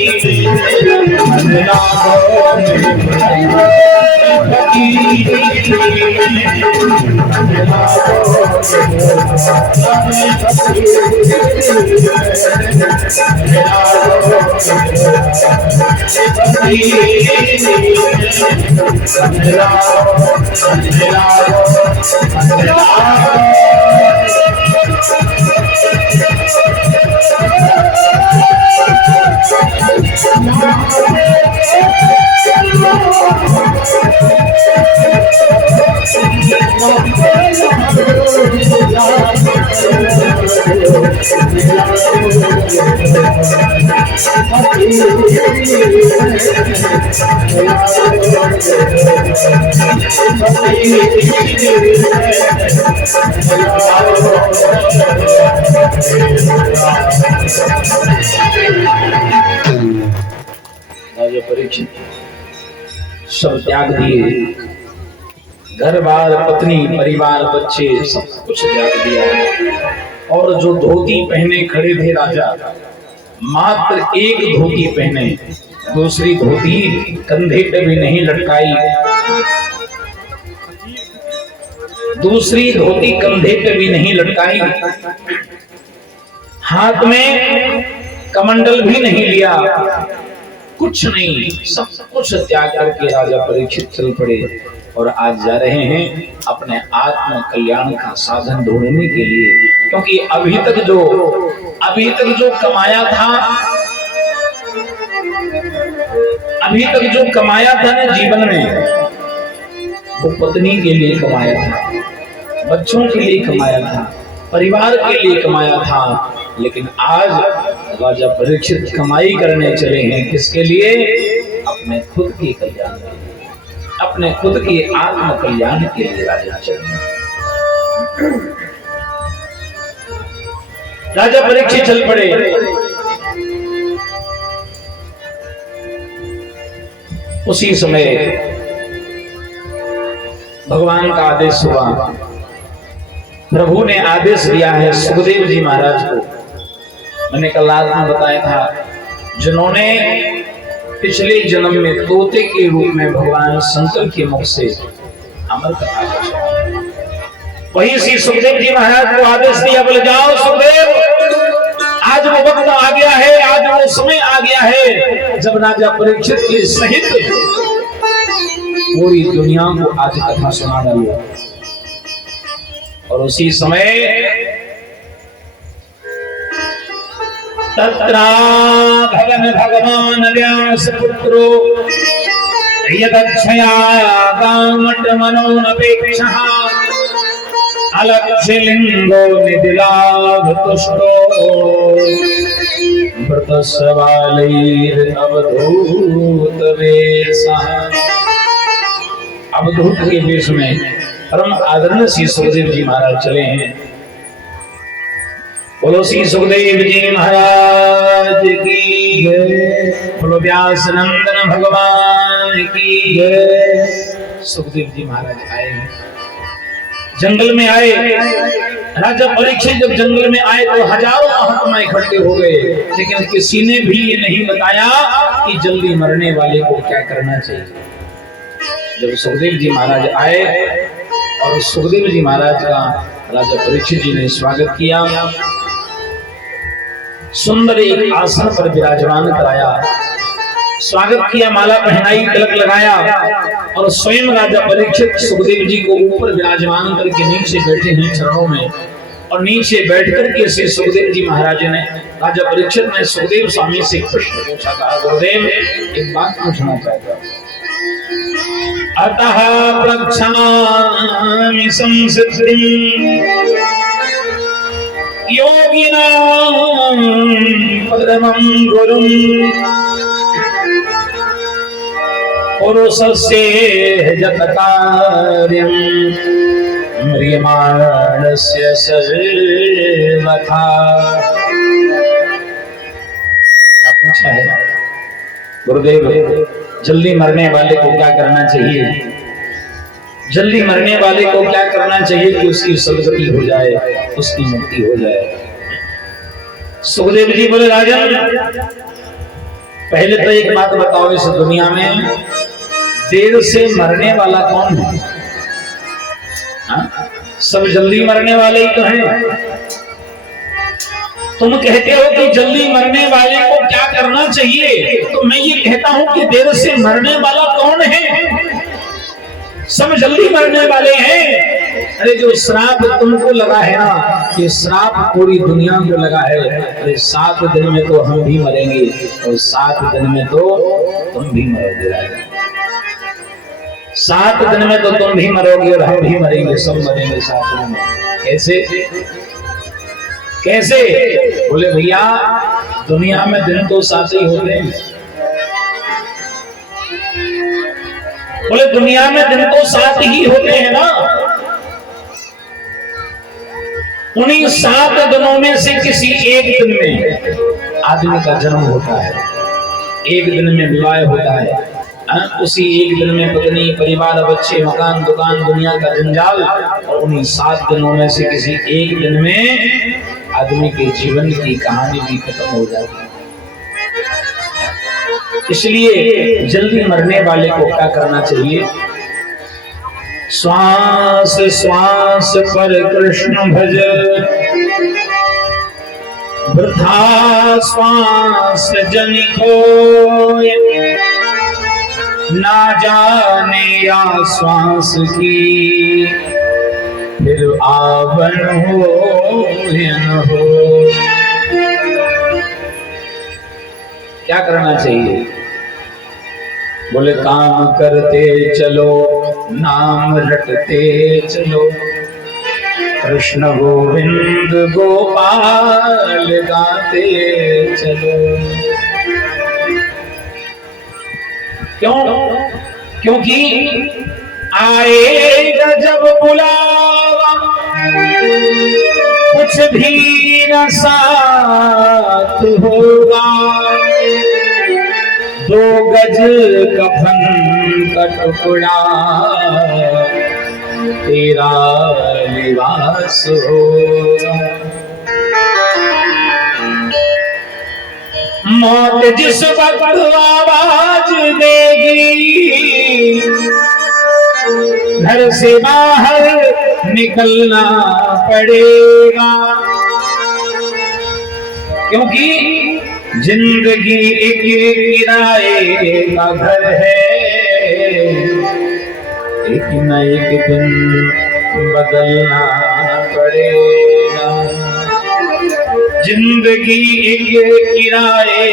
परीक्षित सब त्याग दिए, घर बार पत्नी परिवार बच्चे सब कुछ त्याग दिया। और जो धोती पहने खड़े थे राजा, मात्र एक धोती पहने, दूसरी धोती कंधे पे भी नहीं लटकाई, दूसरी धोती कंधे पे भी नहीं लटकाई, हाथ में कमंडल भी नहीं लिया, कुछ नहीं, सब कुछ त्याग करके राजा परीक्षित चल पड़े। और आज जा रहे हैं अपने आत्म कल्याण का साधन ढूंढने के लिए, क्योंकि अभी तक जो कमाया था, अभी तक जो कमाया था ना जीवन में, वो पत्नी के लिए कमाया था, बच्चों के लिए कमाया था, परिवार के लिए कमाया था। लेकिन आज राजा परीक्षित कमाई करने चले हैं किसके लिए? अपने खुद के कल्याण के लिए, अपने खुद के आत्म कल्याण के लिए राजा चले। राजा परीक्षित चल पड़े। उसी समय भगवान का आदेश हुआ, प्रभु ने आदेश दिया है सुखदेव जी महाराज को। मैंने कल रात में बताया था, जिन्होंने पिछले जन्म में तोते के रूप में भगवान शंकर के मुख से अमर कथा को सुना, वही श्री सुखदेव जी महाराज को आदेश दिया, बोले जाओ सुखदेव, आज वो वक्त आ गया है, आज वो समय आ गया है जब राजा परीक्षित के सहित पूरी दुनिया को आज कथा सुना डालो। और उसी समय तत्रा भगन भगवान व्यास पुत्रो यदक्षया गामट मनोनपेक्षः अलक्ष्यलिंगो निदिलाभ तुष्टो व्रतस्वालैर् अवधूत वेशः। अवधूत के वेश में परम आदरणीय श्री सुखदेव जी महाराज चले हैं। बोलो श्री सुखदेव जी महाराज की जय, बोलो व्यास नंदन भगवान की जय। सुखदेव जी महाराज आए हैं, जंगल में आए। राजा परीक्षित जब जंगल में आए तो हजारों महात्मा इकट्ठे हो गए, लेकिन किसी ने भी ये नहीं बताया कि जल्दी मरने वाले को क्या करना चाहिए। जब सुखदेव जी महाराज आए और सुखदेव जी महाराज का राजा परीक्षित जी ने स्वागत किया, सुंदर एक आसन पर विराजमान कराया, स्वागत किया, माला पहनाई, तिलक लगाया और स्वयं राजा परीक्षित सुखदेव जी को ऊपर विराजमान करके नीचे बैठे हैं चरणों में। और नीचे बैठ करके श्री सुखदेव जी महाराज ने, राजा परीक्षित ने सुखदेव स्वामी से प्रश्न पूछा, कहा गुरुदेव एक बात पूछना चाहता हूं। अतः प्रक्षामि संसिद्धिं योगिनां परमं गुरुं पुरुषस्य जतकार्यं म्रियमाणस्य सर्वथा। क्या पूछा है गुरुदेव, जल्दी मरने वाले को क्या करना चाहिए? जल्दी मरने वाले को क्या करना चाहिए कि उसकी सदगति हो जाए, उसकी मुक्ति हो जाए? सुखदेव जी बोले, राजन पहले तो एक बात बताओ, इस दुनिया में देर से मरने वाला कौन है? हाँ? सब जल्दी मरने वाले ही तो हैं। तुम कहते हो कि जल्दी मरने वाले को क्या करना चाहिए, तो मैं ये कहता हूं कि देर से मरने वाला कौन है? सब जल्दी मरने वाले हैं। अरे जो श्राप तुमको लगा है ना, ये श्राप पूरी दुनिया को लगा है। अरे 7 दिन में तो हम भी मरेंगे और 7 दिन में तो तुम भी मरोगे राजा। 7 दिन में तो तुम भी मरोगे और हम भी मरेंगे, सब मरेंगे 7 दिन में। कैसे कैसे? बोले भैया दुनिया में दिन तो 7 ही होते हैं। बोले दुनिया में दिन तो 7 ही होते हैं ना। उन्हीं 7 दिनों में से किसी एक दिन में आदमी का जन्म होता है, एक दिन में विवाह होता है, उसी एक दिन में पत्नी, परिवार, बच्चे, मकान, दुकान, दुनिया का जंजाल, और उन्हीं 7 दिनों में से किसी एक दिन में आदमी के जीवन की कहानी भी खत्म हो जाती है। इसलिए जल्दी मरने वाले को क्या करना चाहिए? श्वास श्वास पर कृष्ण भज, वृथा श्वास जन खोय, ना जाने या श्वास की फिर आवन हो या न हो। क्या करना चाहिए? बोले काम करते चलो, नाम रटते चलो, कृष्ण गोविंद गोपाल गाते चलो। क्यों? क्योंकि आएगा जब बुलावा, कुछ भी न साथ होगा, 2 गज कफन का टुकड़ा तेरा लिबास होगा। मौत जिस वक्त आवाज देगी, घर से बाहर निकलना पड़ेगा, क्योंकि जिंदगी एक किराए का घर है, एक न एक दिन बदलना पड़ेगा। जिंदगी एक किराए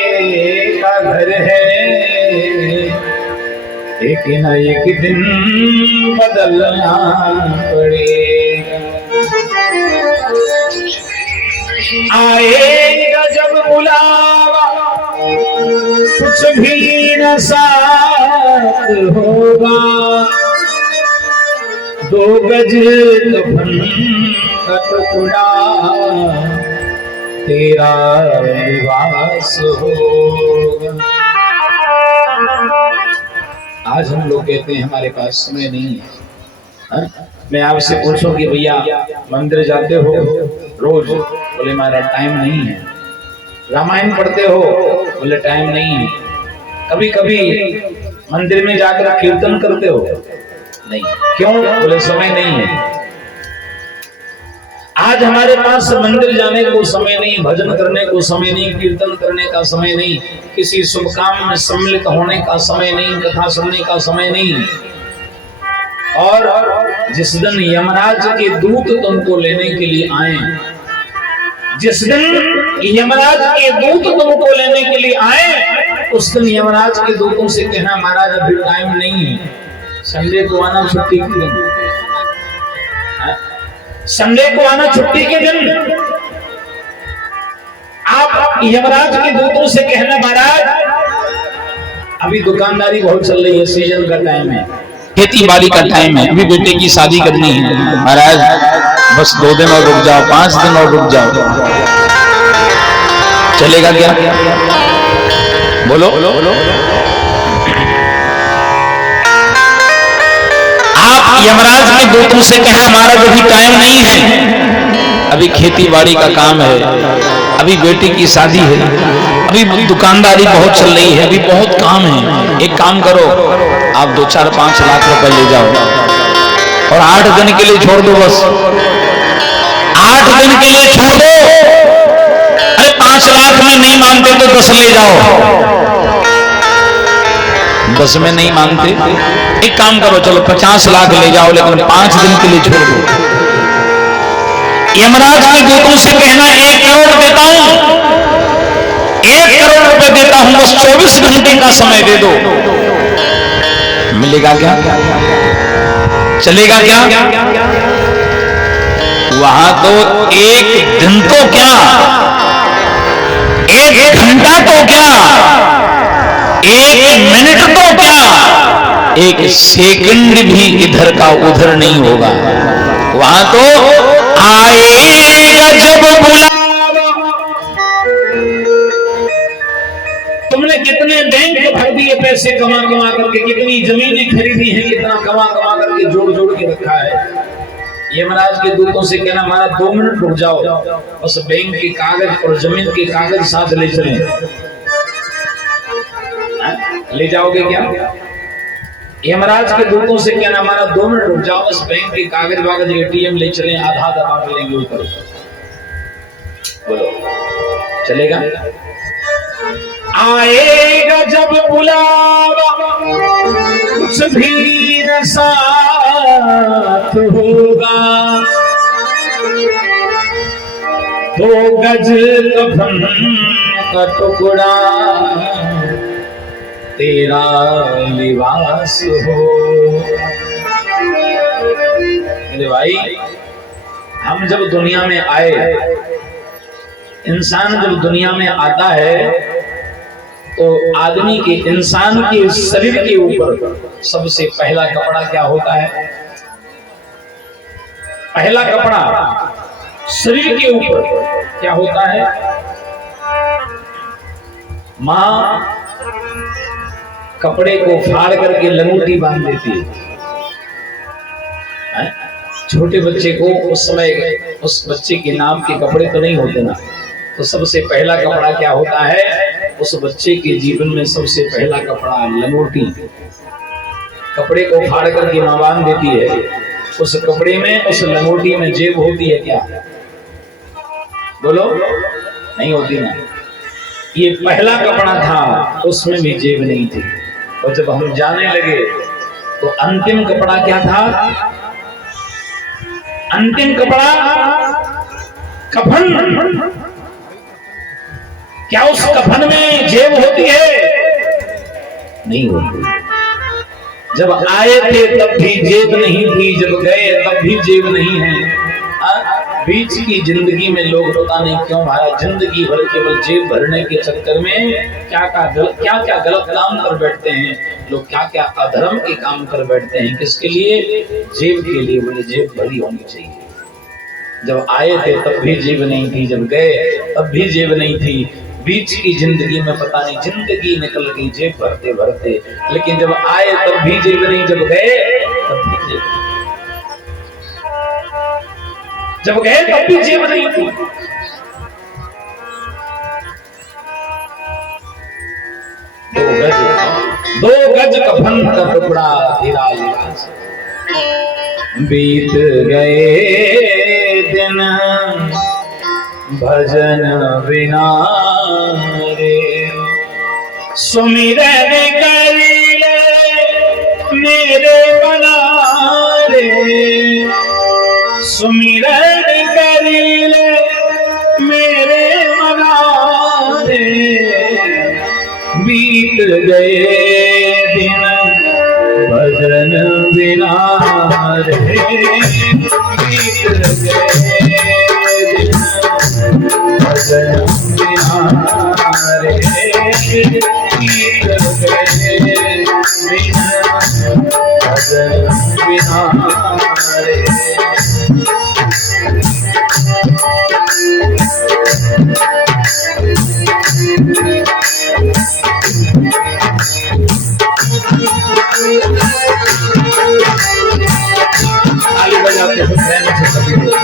का घर है, एक न एक दिन बदलना पड़ेगा। आएगा जब बुलावा कुछ भी न साथ होगा, 2 गज कफन का टुकड़ा तेरा लिबास होगा। आज हम लोग कहते हैं हमारे पास समय नहीं है, हा? मैं आपसे पूछूं कि भैया मंदिर जाते हो रोज? बोले हमारा टाइम नहीं है। रामायण पढ़ते हो? बोले टाइम नहीं है। कभी कभी मंदिर में जाकर कीर्तन करते हो? नहीं। क्यों? बोले समय नहीं है। आज हमारे पास मंदिर जाने को समय नहीं, भजन करने को समय नहीं, कीर्तन करने का समय नहीं, किसी शुभ काम में सम्मिलित होने का समय नहीं, कथा सुनने का समय नहीं। और जिस दिन यमराज के दूत तुमको लेने के लिए आए, जिस दिन यमराज के दूत तुमको लेने के लिए आए, उस दिन यमराज के दूतों से कहना महाराज अभी टाइम नहीं है, संडे को आना छुट्टी के दिन, संडे को आना छुट्टी के दिन। आप यमराज के दूतों से कहना महाराज अभी दुकानदारी बहुत चल रही है, सीजन का टाइम है, खेती बाड़ी का टाइम है, अभी बेटे की शादी करनी है, महाराज बस 2 दिन और रुक जाओ, 5 दिन और रुक जाओ। चलेगा क्या? बोलो। आप यमराज के दूतों से कहना महाराज अभी टाइम नहीं है, अभी खेती बाड़ी का काम है, अभी बेटी की शादी है, अभी दुकानदारी बहुत चल रही है, अभी बहुत काम है। एक काम करो, आप 2-4-5 लाख रुपए ले जाओ और 8 दिन के लिए छोड़ दो, बस 8 दिन के लिए छोड़ दो। अरे 5 लाख में नहीं मानते तो 10 ले जाओ, 10 में नहीं मानते एक काम करो, चलो 50 लाख ले जाओ, लेकिन 5 दिन के लिए छोड़ दो। यमराज के दूतों से कहना 1 करोड़ देता हूं, 1 करोड़ रुपए देता हूं, बस 24 घंटे का समय दे दो। मिलेगा क्या? चलेगा क्या? वहां तो 1 दिन तो क्या, 1 घंटा तो क्या, 1 मिनट तो क्या, 1 सेकंड भी इधर का उधर नहीं होगा। वहां तो आएगा जब बुलावा। तुमने कितने बैंक भर दिए पैसे कमा कमा करके, कितनी जमीनें खरीदी हैं, कितना कमा कमा करके जोड़ जोड़ के रखा है। यमराज के दूतों से कहना महाराज 2 मिनट रुक जाओ, बस बैंक के कागज और जमीन के कागज साथ ले चलें। ले जाओगे क्या? यमराज के दूतों से कहना महाराज 2 मिनट रुक जाओ, बस बैंक के कागज वागज ATM ले चलें, आधा बांट लेंगे ऊपर। बोलो चलेगा? आएगा जब बुलावा कुछ भी न साथ होगा, 2 गज कफन का टुकड़ा तेरा लिबास हो। मेरे भाई, हम जब दुनिया में आए, इंसान जब दुनिया में आता है तो आदमी के, इंसान के शरीर के ऊपर सबसे पहला कपड़ा क्या होता है? पहला कपड़ा शरीर के ऊपर क्या होता है? मां कपड़े को फाड़ करके लंगोटी बांध देती है। छोटे बच्चे को उस समय उस बच्चे के नाम के कपड़े तो नहीं होते ना, तो सबसे पहला कपड़ा क्या होता है? उस बच्चे के जीवन में सबसे पहला कपड़ा लंगोटी। कपड़े को फाड़ करके मां बांध देती है उस कपड़े में, उस लंगोटी में जेब होती है क्या? बोलो, नहीं होती ना। ये पहला कपड़ा था, उसमें भी जेब नहीं थी। और जब हम जाने लगे तो अंतिम कपड़ा क्या था? अंतिम कपड़ा कफन। क्या उस कफन में जेब होती है? नहीं होती। जब आए थे तब भी जेब नहीं थी, जब गए तब भी जेब नहीं है। बीच की जिंदगी में लोग पता नहीं क्यों हमारा जिंदगी भर केवल जेब भरने के चक्कर में क्या क्या गलत काम कर बैठते हैं। लोग क्या क्या अधर्म के काम कर बैठते हैं। किसके लिए? जेब के लिए। बोले जेब भरी होनी चाहिए। जब आए थे तब भी जेब नहीं थी, जब गए तब भी जेब नहीं थी। बीच की जिंदगी में पता नहीं जिंदगी निकल गई जेब भरते भरते, लेकिन जब आए तब भी जेब नहीं, जब गए तब भी जेब नहीं। जब गए तब भी जेब नहीं थी। दो गज कफन का टुकड़ा हीरा लिया। बीत गए दिन भजन बिना रे, सुमिरन कर ले मेरे बना रे, सुमिरन कर ले मेरे बना रे। बीत गए दिन भजन बिना रे, बीत गए दिन भजन बिना रे, बीत गए दिन भजन बिना रे। ताली बजाते हैं प्रेम से सभी लोग।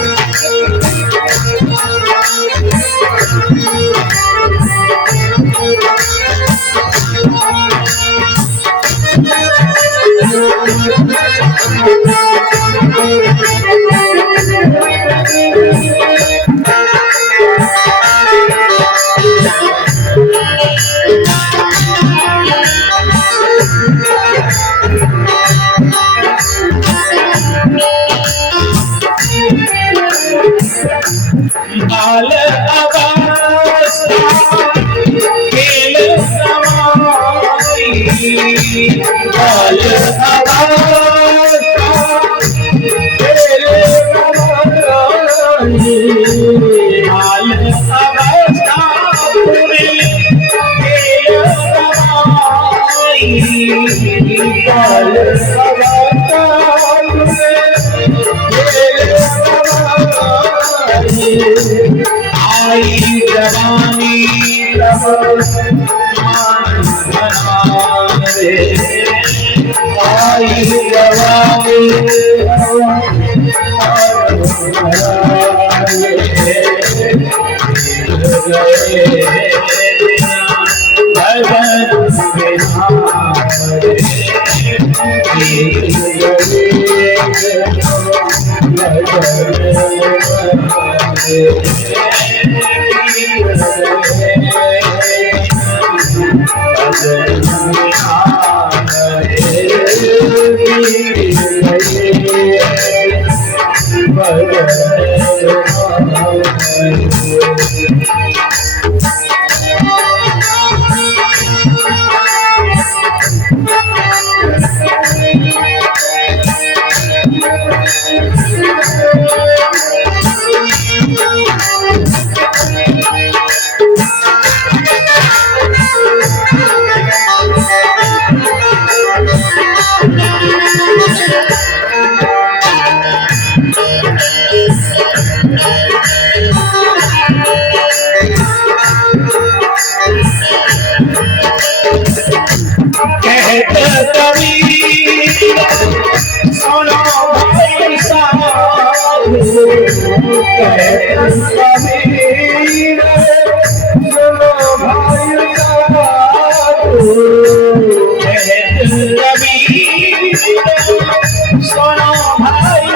बाल अवस्था खेल समाई, बाल अवस्था खेल समाई, बाल अवस्था खेल समाई, बाल अवस्था आई जवानी तब मान रे, आई जवानी सोनो भाई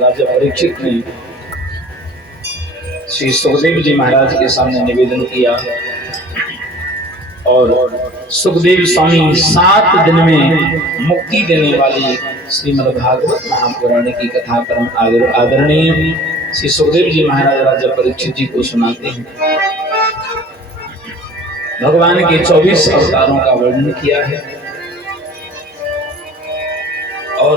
राजा परीक्षित ने श्री सुखदेव जी महाराज के सामने निवेदन किया और सुखदेव स्वामी 7 दिन में मुक्ति देने वाली श्रीमद् भागवत महापुराण की कथा परम आदरणीय श्री सुखदेव जी महाराज राजा परीक्षित जी को सुनाते हैं। भगवान के 24 अवतारों का वर्णन किया है और